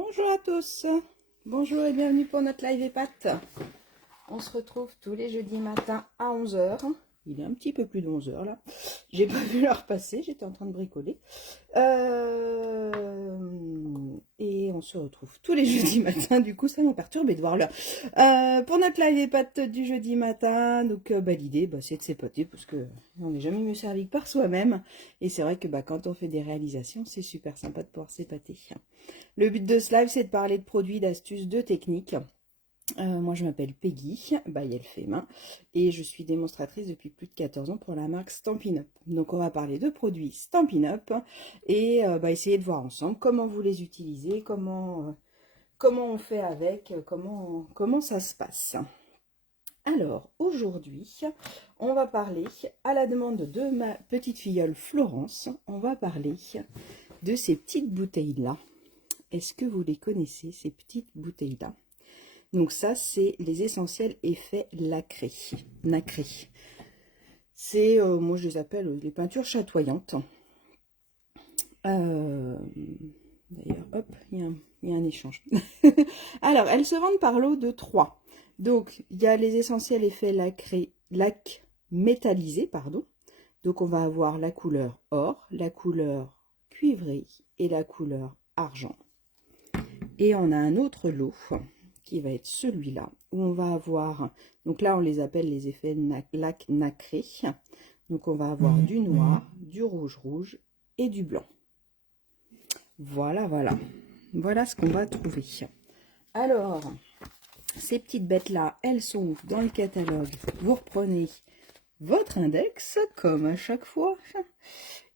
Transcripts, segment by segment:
Bonjour à tous, bonjour et bienvenue pour notre live EPAT. On se retrouve tous les jeudis matins à 11 h. Il est un petit peu plus de 11 h là. J'ai pas vu l'heure passer, j'étais en train de bricoler. Et on se retrouve tous les jeudis matins, du coup ça m'a perturbé de voir l'heure. Pour notre live EPAT du jeudi matin, donc l'idée c'est de s'épater parce que on n'est jamais mieux servi que par soi-même. Et c'est vrai que quand on fait des réalisations, c'est super sympa de pouvoir s'épater. Le but de ce live, c'est de parler de produits, d'astuces, de techniques. Moi, je m'appelle Peggy, elle fait main, et je suis démonstratrice depuis plus de 14 ans pour la marque Stampin' Up. Donc, on va parler de produits Stampin' Up et essayer de voir ensemble comment vous les utilisez, comment on fait avec, comment ça se passe. Alors, aujourd'hui, on va parler, à la demande de ma petite filleule Florence, on va parler de ces petites bouteilles-là. Est-ce que vous les connaissez, ces petites bouteilles-là? Donc ça, c'est les essentiels effets nacrés. C'est, moi je les appelle les peintures chatoyantes. D'ailleurs, hop, il y a un échange. Alors, elles se vendent par lot de 3. Donc, il y a les essentiels effets lac métallisé, pardon. Donc, on va avoir la couleur or, la couleur cuivrée et la couleur argent. Et on a un autre lot qui va être celui-là, où on va avoir, donc là on les appelle les effets lac nacré. Donc on va avoir du noir, du rouge et du blanc. Voilà ce qu'on va trouver. Alors, ces petites bêtes-là, elles sont dans le catalogue. Vous reprenez votre index, comme à chaque fois.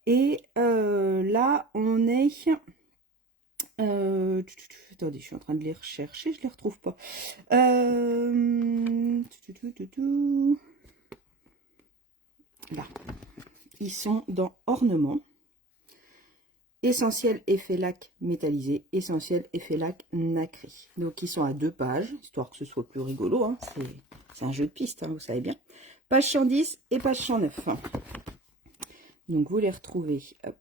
Et là, on est... attendez, je suis en train de les rechercher, je les retrouve pas. Là, ils sont dans ornement, essentiel effet lac métallisé, essentiel effet lac nacré. Donc ils sont à 2 pages, histoire que ce soit plus rigolo. Hein. C'est un jeu de piste, hein, vous savez bien. Page 110 et page 109. Donc vous les retrouvez. Hop.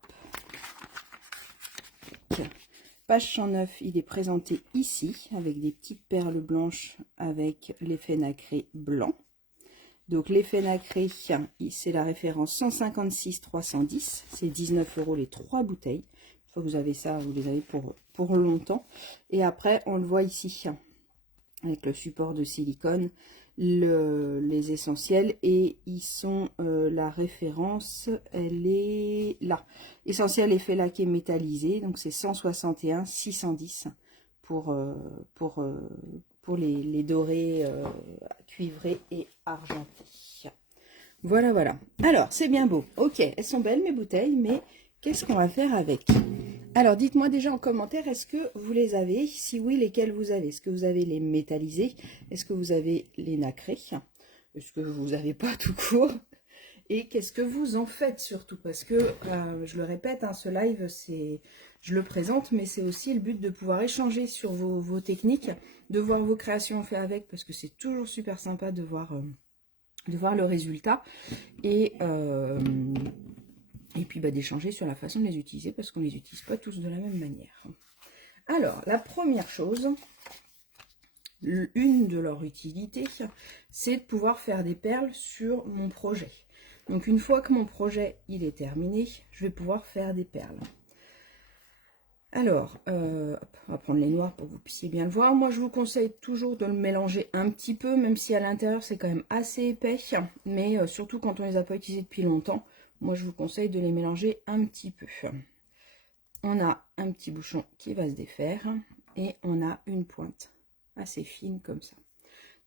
Page 109, il est présenté ici, avec des petites perles blanches, avec l'effet nacré blanc. Donc l'effet nacré, c'est la référence 156 310, c'est 19 € les 3 bouteilles. Une fois que vous avez ça, vous les avez pour longtemps. Et après, on le voit ici, avec le support de silicone, les essentiels, et ils sont la référence, elle est là, essentiel effet laqué métallisé, donc c'est 161 610 pour les dorés, cuivrés et argentés. Voilà. Alors c'est bien beau, ok, elles sont belles mes bouteilles, mais qu'est-ce qu'on va faire avec? Alors, dites-moi déjà en commentaire, est-ce que vous les avez? Si oui, lesquels vous avez? Est-ce que vous avez les métallisés? Est-ce que vous avez les nacrés? Est-ce que vous n'avez pas tout court? Et qu'est-ce que vous en faites surtout? Parce que, je le répète, hein, ce live, je le présente, mais c'est aussi le but de pouvoir échanger sur vos techniques, de voir vos créations faites avec, parce que c'est toujours super sympa de voir le résultat. Et puis d'échanger sur la façon de les utiliser, parce qu'on ne les utilise pas tous de la même manière. Alors, la première chose, une de leurs utilités, c'est de pouvoir faire des perles sur mon projet. Donc, une fois que mon projet il est terminé, je vais pouvoir faire des perles. Alors, on va prendre les noirs pour que vous puissiez bien le voir. Moi, je vous conseille toujours de le mélanger un petit peu, même si à l'intérieur, c'est quand même assez épais. Mais surtout quand on ne les a pas utilisés depuis longtemps, moi, je vous conseille de les mélanger un petit peu. On a un petit bouchon qui va se défaire et on a une pointe assez fine comme ça.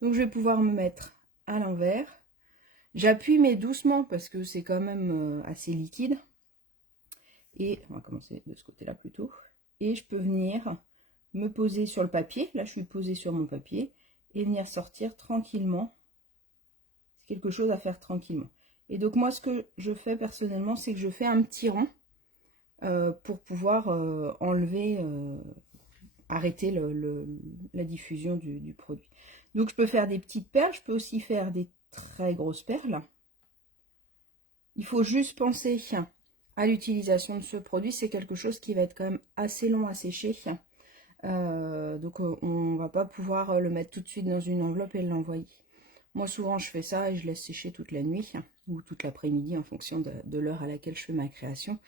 Donc, je vais pouvoir me mettre à l'envers. J'appuie mais doucement parce que c'est quand même assez liquide. Et on va commencer de ce côté-là plutôt. Et je peux venir me poser sur le papier. Là, je suis posée sur mon papier et venir sortir tranquillement. C'est quelque chose à faire tranquillement. Et donc moi, ce que je fais personnellement, c'est que je fais un petit rond pour pouvoir enlever, arrêter la diffusion du produit. Donc je peux faire des petites perles, je peux aussi faire des très grosses perles. Il faut juste penser à l'utilisation de ce produit. C'est quelque chose qui va être quand même assez long à sécher. Donc on va pas pouvoir le mettre tout de suite dans une enveloppe et l'envoyer. Moi souvent je fais ça et je laisse sécher toute la nuit ou toute l'après-midi en fonction de l'heure à laquelle je fais ma création.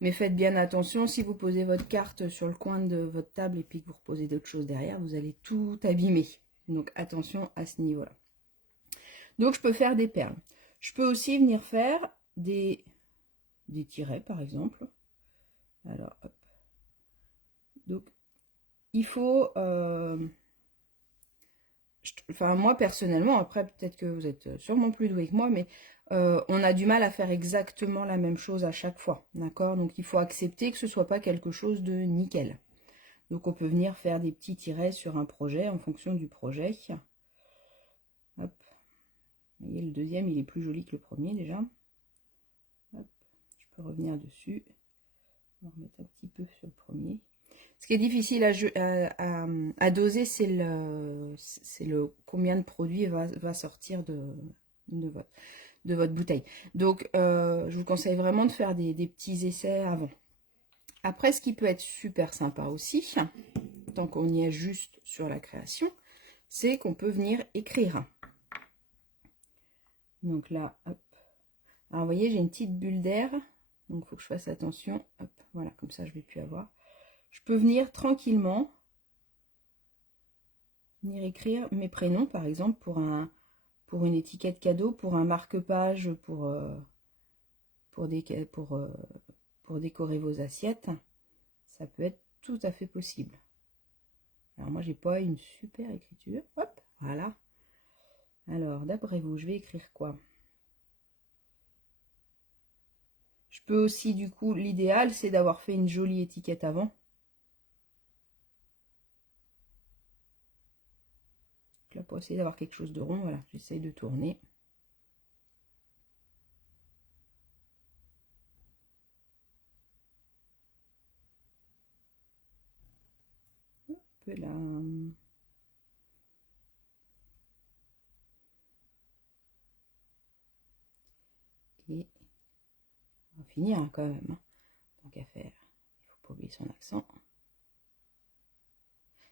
Mais faites bien attention, si vous posez votre carte sur le coin de votre table et puis que vous reposez d'autres choses derrière, vous allez tout abîmer. Donc attention à ce niveau-là. Donc je peux faire des perles. Je peux aussi venir faire des tirets par exemple. Alors hop. Donc il faut... enfin moi personnellement, après peut-être que vous êtes sûrement plus doué que moi, mais on a du mal à faire exactement la même chose à chaque fois, d'accord? Donc il faut accepter que ce soit pas quelque chose de nickel. Donc on peut venir faire des petits tirets sur un projet en fonction du projet. Hop. Vous voyez, le deuxième il est plus joli que le premier déjà. Hop. Je peux revenir dessus. On va remettre un petit peu sur le premier. Ce qui est difficile à doser, c'est le combien de produits va sortir de votre bouteille. Donc, je vous conseille vraiment de faire des petits essais avant. Après, ce qui peut être super sympa aussi, tant qu'on y est juste sur la création, c'est qu'on peut venir écrire. Donc là, hop. Alors, vous voyez, j'ai une petite bulle d'air. Donc, il faut que je fasse attention. Hop, voilà, comme ça, je ne vais plus avoir. Je peux venir tranquillement venir écrire mes prénoms, par exemple, pour une étiquette cadeau, pour un marque-page, pour décorer vos assiettes. Ça peut être tout à fait possible. Alors moi, j'ai pas une super écriture. Hop, voilà. Alors, d'après vous, je vais écrire quoi? Je peux aussi, du coup, l'idéal, c'est d'avoir fait une jolie étiquette avant. Là, pour essayer d'avoir quelque chose de rond, voilà, j'essaye de tourner. Un peu là. Et on va finir hein, quand même. Hein. Tant qu'à faire, il faut pas oublier son accent.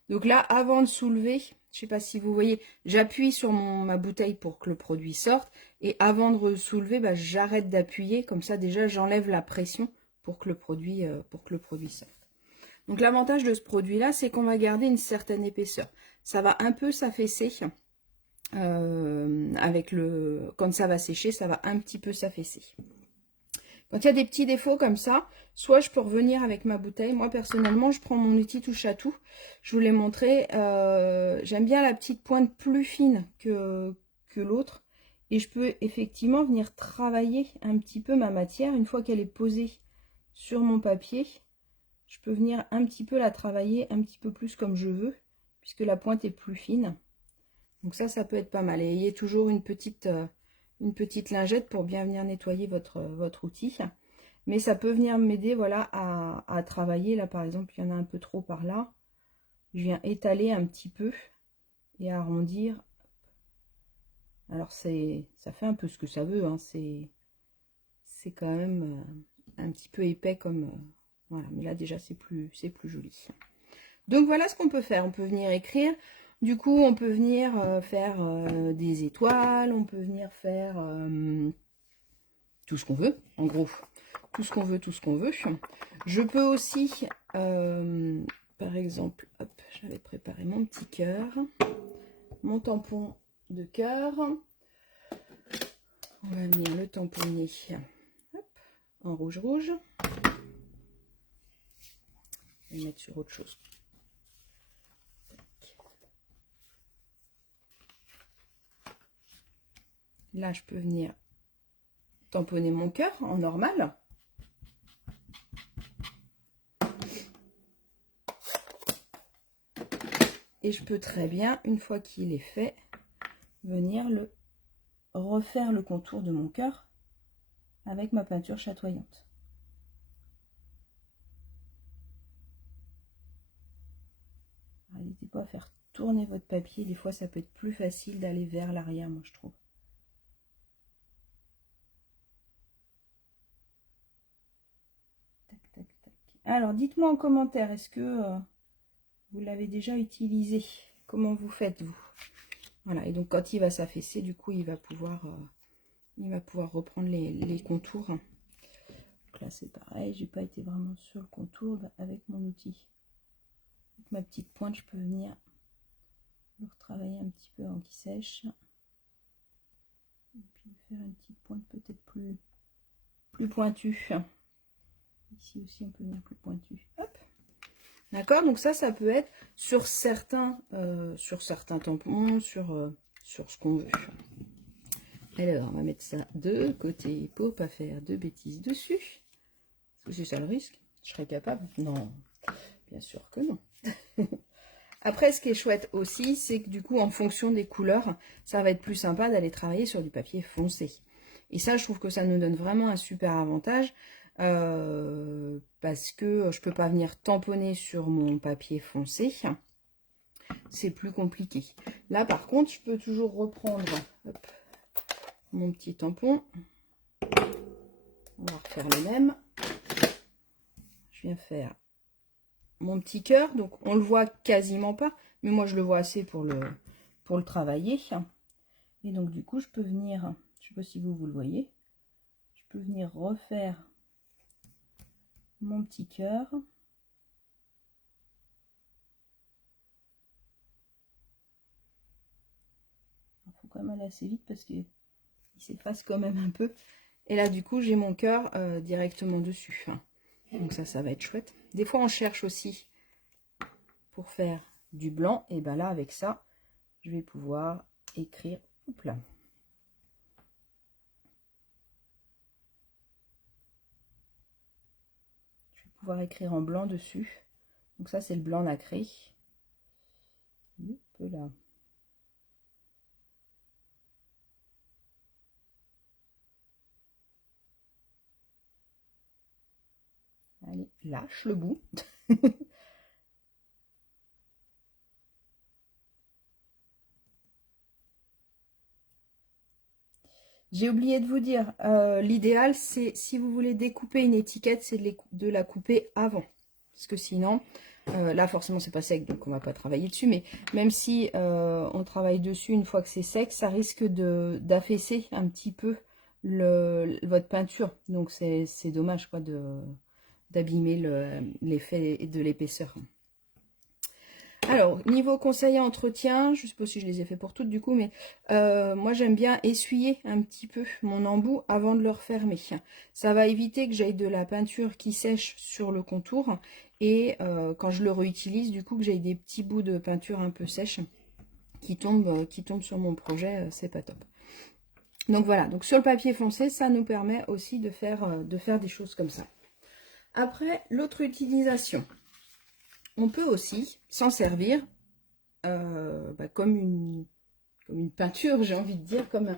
Donc là, avant de soulever, je ne sais pas si vous voyez, j'appuie sur ma bouteille pour que le produit sorte. Et avant de soulever, bah, j'arrête d'appuyer. Comme ça, déjà, j'enlève la pression pour que le produit sorte. Donc l'avantage de ce produit-là, c'est qu'on va garder une certaine épaisseur. Ça va un peu s'affaisser. Quand ça va sécher, ça va un petit peu s'affaisser. Quand il y a des petits défauts comme ça, soit je peux revenir avec ma bouteille. Moi, personnellement, je prends mon outil touche à tout. Je vous l'ai montré. J'aime bien la petite pointe plus fine que l'autre. Et je peux effectivement venir travailler un petit peu ma matière. Une fois qu'elle est posée sur mon papier, je peux venir un petit peu la travailler un petit peu plus comme je veux, puisque la pointe est plus fine. Donc ça peut être pas mal. Et ayez toujours une petite lingette pour bien venir nettoyer votre outil. Mais ça peut venir m'aider voilà, à travailler. Là, par exemple, il y en a un peu trop par là. Je viens étaler un petit peu et arrondir. Alors, ça fait un peu ce que ça veut. Hein. C'est quand même un petit peu épais comme... voilà, mais là, déjà, c'est plus joli. Donc, voilà ce qu'on peut faire. On peut venir écrire. Du coup, on peut venir faire des étoiles. On peut venir faire tout ce qu'on veut, en gros. Tout ce qu'on veut, tout ce qu'on veut. Je peux aussi, par exemple, hop, j'avais préparé mon petit cœur, mon tampon de cœur. On va venir le tamponner hop, en rouge. Je vais le mettre sur autre chose. Là, je peux venir tamponner mon cœur en normal. Et je peux très bien, une fois qu'il est fait, venir refaire le contour de mon cœur avec ma peinture chatoyante. N'hésitez pas à faire tourner votre papier. Des fois, ça peut être plus facile d'aller vers l'arrière, moi, je trouve. Tac, tac, tac. Alors, dites-moi en commentaire, est-ce que vous l'avez déjà utilisé. Comment vous faites, vous? Voilà, et donc quand il va s'affaisser, du coup, il va pouvoir reprendre les contours. Donc là, c'est pareil, j'ai pas été vraiment sur le contour. Bah, avec mon outil, avec ma petite pointe, je peux venir le retravailler un petit peu avant qu'il sèche. Et puis faire une petite pointe peut-être plus pointue. Ici aussi, on peut venir plus pointu. Hop. D'accord, donc ça peut être sur certains tampons, sur ce qu'on veut. Alors, on va mettre ça de côté pour pas faire de bêtises dessus. C'est ça le risque? Je serais capable? Non, bien sûr que non. Après, ce qui est chouette aussi, c'est que du coup, en fonction des couleurs, ça va être plus sympa d'aller travailler sur du papier foncé. Et ça, je trouve que ça nous donne vraiment un super avantage. Parce que je peux pas venir tamponner sur mon papier foncé, c'est plus compliqué. Là par contre, je peux toujours reprendre hop, mon petit tampon, on va refaire le même. Je viens faire mon petit cœur, donc on le voit quasiment pas, mais moi je le vois assez pour le travailler. Et donc du coup, je peux venir, je sais pas si vous le voyez, je peux venir refaire mon petit cœur. Il faut quand même aller assez vite parce qu'il s'efface quand même un peu. Et là, du coup, j'ai mon cœur directement dessus. Donc ça va être chouette. Des fois, on cherche aussi pour faire du blanc. Et ben là, avec ça, je vais pouvoir écrire. Hop là. Je vais pouvoir écrire en blanc dessus. Donc ça, c'est le blanc nacré. Hop là. Allez, lâche le bout. J'ai oublié de vous dire, l'idéal, c'est si vous voulez découper une étiquette, c'est de la couper avant. Parce que sinon, là forcément c'est pas sec, donc on va pas travailler dessus. Mais même si on travaille dessus une fois que c'est sec, ça risque d'affaisser un petit peu votre peinture. Donc c'est dommage quoi d'abîmer l'effet de l'épaisseur. Alors, niveau conseil à entretien, je ne sais pas si je les ai fait pour toutes du coup, mais moi j'aime bien essuyer un petit peu mon embout avant de le refermer. Ça va éviter que j'aille de la peinture qui sèche sur le contour et quand je le réutilise, du coup que j'aille des petits bouts de peinture un peu sèche qui tombent sur mon projet, c'est pas top. Donc voilà, donc sur le papier foncé, ça nous permet aussi de faire des choses comme ça. Après, l'autre utilisation. On peut aussi s'en servir comme une peinture, j'ai envie de dire, comme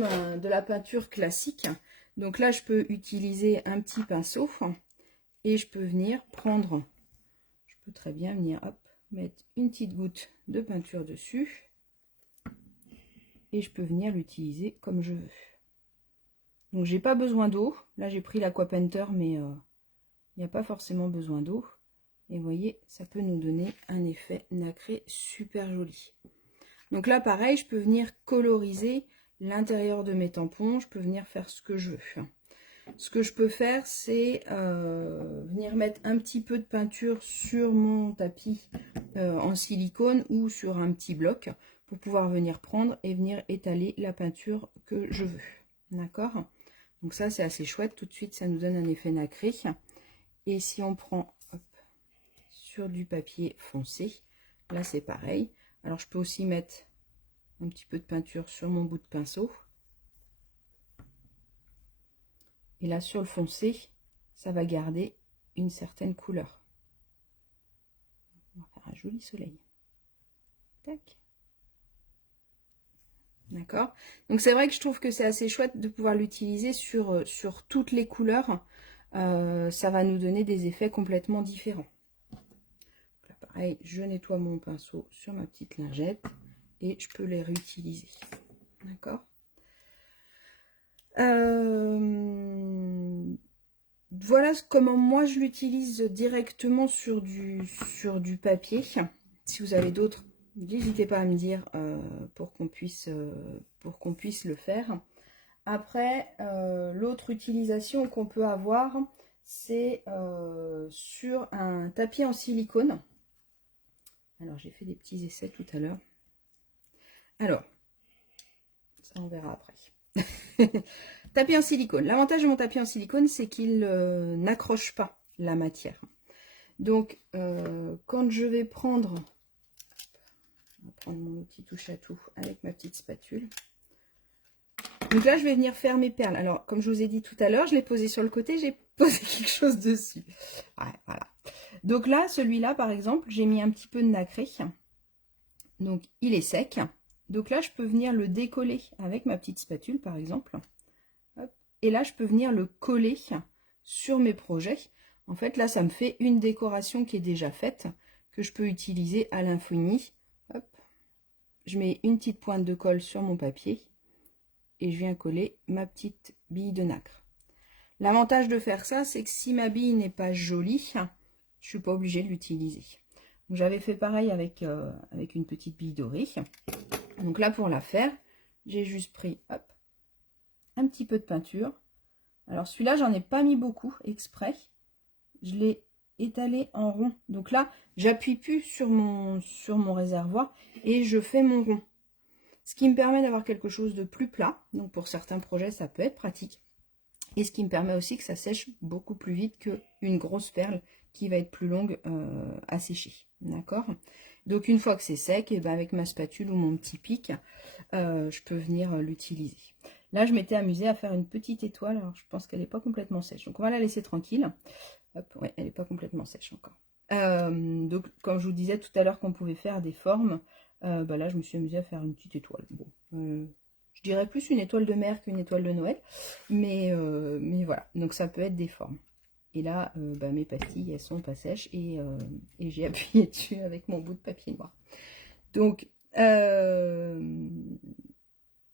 de la peinture classique. Donc là, je peux utiliser un petit pinceau et je peux venir prendre, je peux très bien venir hop, mettre une petite goutte de peinture dessus et je peux venir l'utiliser comme je veux. Donc j'ai pas besoin d'eau. Là, j'ai pris l'Aqua-Painter, mais il n'y a pas forcément besoin d'eau. Et vous voyez, ça peut nous donner un effet nacré super joli. Donc là, pareil, je peux venir coloriser l'intérieur de mes tampons. Je peux venir faire ce que je veux. Ce que je peux faire, c'est venir mettre un petit peu de peinture sur mon tapis en silicone ou sur un petit bloc pour pouvoir venir prendre et venir étaler la peinture que je veux. D'accord? Donc ça, c'est assez chouette. Tout de suite, ça nous donne un effet nacré. Et si on prend sur du papier foncé, là c'est pareil. Alors je peux aussi mettre un petit peu de peinture sur mon bout de pinceau et là sur le foncé ça va garder une certaine couleur. On va faire un joli soleil. Tac. D'accord, donc c'est vrai que je trouve que c'est assez chouette de pouvoir l'utiliser sur toutes les couleurs. Ça va nous donner des effets complètement différents. Pareil, je nettoie mon pinceau sur ma petite lingette et je peux les réutiliser. D'accord. voilà comment moi je l'utilise directement sur du papier. Si vous avez d'autres, n'hésitez pas à me dire pour qu'on puisse le faire. Après, l'autre utilisation qu'on peut avoir, c'est sur un tapis en silicone. Alors, j'ai fait des petits essais tout à l'heure. Alors, ça on verra après. Tapis en silicone. L'avantage de mon tapis en silicone, c'est qu'il n'accroche pas la matière. Donc, quand je vais prendre, on va prendre mon outil touche à tout avec ma petite spatule. Donc là, je vais venir faire mes perles. Alors, comme je vous ai dit tout à l'heure, je l'ai posé sur le côté, j'ai posé quelque chose dessus. Ouais, voilà. Donc là, celui-là, par exemple, j'ai mis un petit peu de nacré. Donc, il est sec. Donc là, je peux venir le décoller avec ma petite spatule, par exemple. Hop. Et là, je peux venir le coller sur mes projets. En fait, là, ça me fait une décoration qui est déjà faite, que je peux utiliser à l'infini. Hop. Je mets une petite pointe de colle sur mon papier. Et je viens coller ma petite bille de nacre. L'avantage de faire ça, c'est que si ma bille n'est pas jolie, je ne suis pas obligée de l'utiliser. J'avais fait pareil avec une petite bille dorée. Donc là, pour la faire, j'ai juste pris hop, un petit peu de peinture. Alors celui-là, j'en ai pas mis beaucoup exprès. Je l'ai étalé en rond. Donc là, j'appuie plus sur mon réservoir et je fais mon rond. Ce qui me permet d'avoir quelque chose de plus plat. Donc pour certains projets, ça peut être pratique. Et ce qui me permet aussi que ça sèche beaucoup plus vite qu'une grosse perle qui va être plus longue à sécher. D'accord? Donc une fois que c'est sec, et ben avec ma spatule ou mon petit pic, je peux venir l'utiliser. Là, je m'étais amusée à faire une petite étoile. Alors je pense qu'elle n'est pas complètement sèche. Donc on va la laisser tranquille. Hop, ouais, elle n'est pas complètement sèche encore. Donc comme je vous disais tout à l'heure qu'on pouvait faire des formes, bah là je me suis amusée à faire une petite étoile. Bon, je dirais plus une étoile de mer qu'une étoile de Noël, mais voilà, donc ça peut être des formes. Et là, bah, mes pastilles, elles sont pas sèches et j'ai appuyé dessus avec mon bout de papier noir. Donc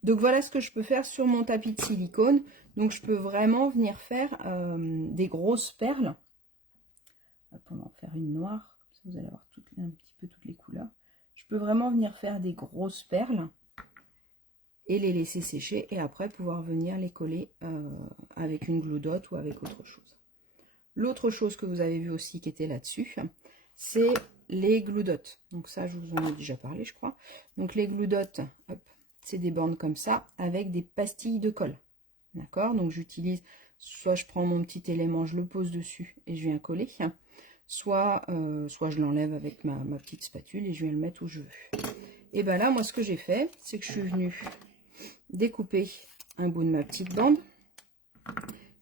voilà ce que je peux faire sur mon tapis de silicone. Donc je peux vraiment venir faire des grosses perles. Hop, on va en faire une noire, comme ça vous allez avoir un petit peu toutes les couleurs. Je peux vraiment venir faire des grosses perles et les laisser sécher et après pouvoir venir les coller avec une glue dot ou avec autre chose. L'autre chose que vous avez vu aussi qui était là-dessus, c'est les glue dots. Donc ça, je vous en ai déjà parlé, je crois. Donc les glue dots, c'est des bandes comme ça avec des pastilles de colle. D'accord? Donc j'utilise, soit je prends mon petit élément, je le pose dessus et je viens coller. Soit je l'enlève avec ma petite spatule et je viens le mettre où je veux. Et bien là, moi, ce que j'ai fait, c'est que je suis venue découper un bout de ma petite bande.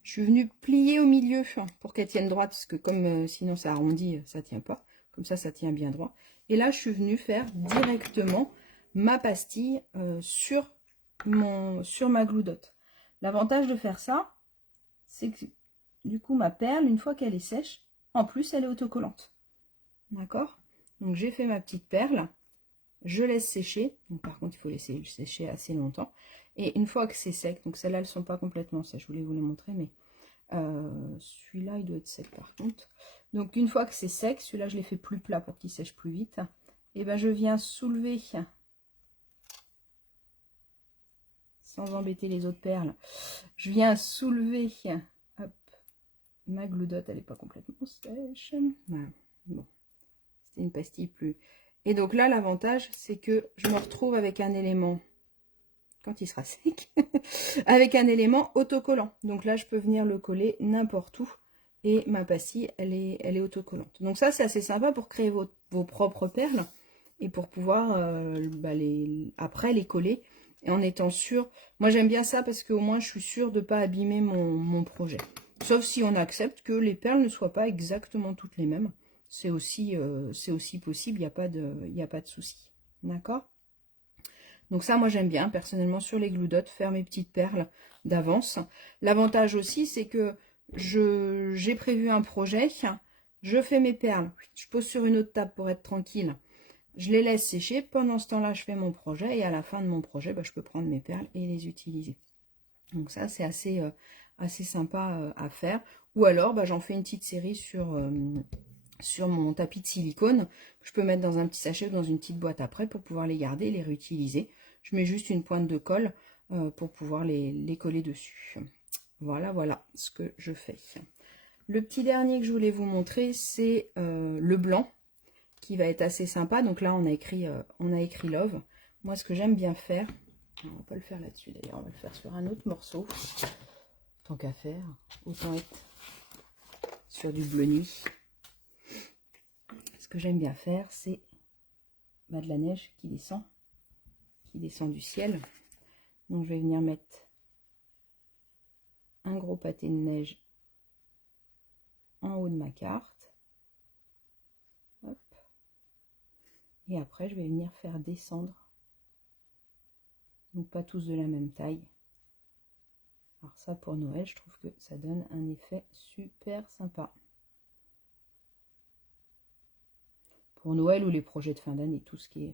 Je suis venue plier au milieu pour qu'elle tienne droite, parce que comme sinon ça arrondit, ça ne tient pas. Comme ça tient bien droit. Et là, je suis venue faire directement ma pastille sur ma glue dot. L'avantage de faire ça, c'est que du coup, ma perle, une fois qu'elle est sèche, en plus, elle est autocollante. D'accord? Donc, j'ai fait ma petite perle. Je laisse sécher. Donc, par contre, il faut laisser sécher assez longtemps. Et une fois que c'est sec, donc celles-là, elles ne sont pas complètement sèches. Je voulais vous les montrer, mais celui-là, il doit être sec par contre. Donc, une fois que c'est sec, celui-là, je l'ai fait plus plat pour qu'il sèche plus vite. Et ben, je viens soulever, sans embêter les autres perles, je viens soulever ma glue dot, elle n'est pas complètement sèche. Voilà. Bon, c'était une pastille plus. Et donc là, l'avantage, c'est que je me retrouve avec un élément, quand il sera sec, avec un élément autocollant. Donc là, je peux venir le coller n'importe où. Et ma pastille, elle est autocollante. Donc ça, c'est assez sympa pour créer vos propres perles. Et pour pouvoir après les coller. Et en étant sûr. Moi, j'aime bien ça parce qu'au moins, je suis sûre de ne pas abîmer mon projet. Sauf si on accepte que les perles ne soient pas exactement toutes les mêmes. C'est aussi possible, il n'y a pas de souci. D'accord? Donc ça, moi, j'aime bien, personnellement, sur les glue dots, faire mes petites perles d'avance. L'avantage aussi, c'est que j'ai prévu un projet, je fais mes perles, je pose sur une autre table pour être tranquille, je les laisse sécher. Pendant ce temps-là, je fais mon projet et à la fin de mon projet, je peux prendre mes perles et les utiliser. Donc ça, c'est assez sympa à faire. Ou alors, bah, j'en fais une petite série sur mon tapis de silicone. Je peux mettre dans un petit sachet ou dans une petite boîte après pour pouvoir les garder et les réutiliser. Je mets juste une pointe de colle pour pouvoir les coller dessus. Voilà, voilà ce que je fais. Le petit dernier que je voulais vous montrer, c'est le blanc, qui va être assez sympa. Donc là, on a écrit Love. Moi, ce que j'aime bien faire, on va pas le faire là-dessus d'ailleurs, on va le faire sur un autre morceau. Tant qu'à faire, autant être sur du bleu nuit. Ce que j'aime bien faire, c'est de la neige qui descend du ciel. Donc je vais venir mettre un gros pâté de neige en haut de ma carte. Hop. Et après, je vais venir faire descendre. Donc pas tous de la même taille. Alors ça, pour Noël, je trouve que ça donne un effet super sympa. Pour Noël ou les projets de fin d'année, tout ce qui est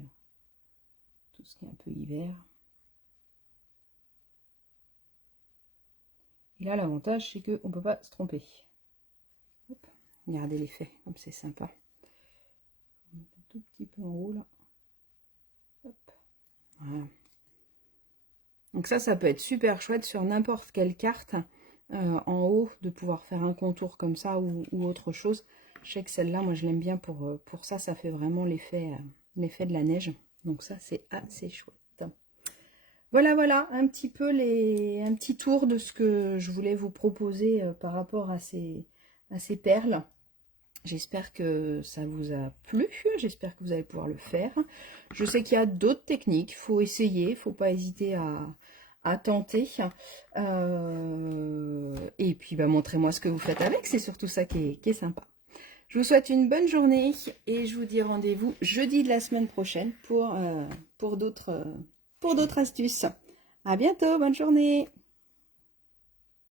un peu hiver. Et là, l'avantage, c'est qu'on ne peut pas se tromper. Hop, regardez l'effet, comme c'est sympa. On va mettre un tout petit peu en haut, là. Hop, voilà. Donc ça peut être super chouette sur n'importe quelle carte en haut, de pouvoir faire un contour comme ça ou autre chose. Je sais que celle-là, moi, je l'aime bien pour ça. Ça fait vraiment l'effet de la neige. Donc ça, c'est assez chouette. Voilà, voilà, un petit tour de ce que je voulais vous proposer par rapport à ces perles. J'espère que ça vous a plu, j'espère que vous allez pouvoir le faire. Je sais qu'il y a d'autres techniques, il faut essayer, il ne faut pas hésiter à tenter. Et puis, bah, montrez-moi ce que vous faites avec, c'est surtout ça qui est sympa. Je vous souhaite une bonne journée et je vous dis rendez-vous jeudi de la semaine prochaine pour d'autres astuces. À bientôt, bonne journée!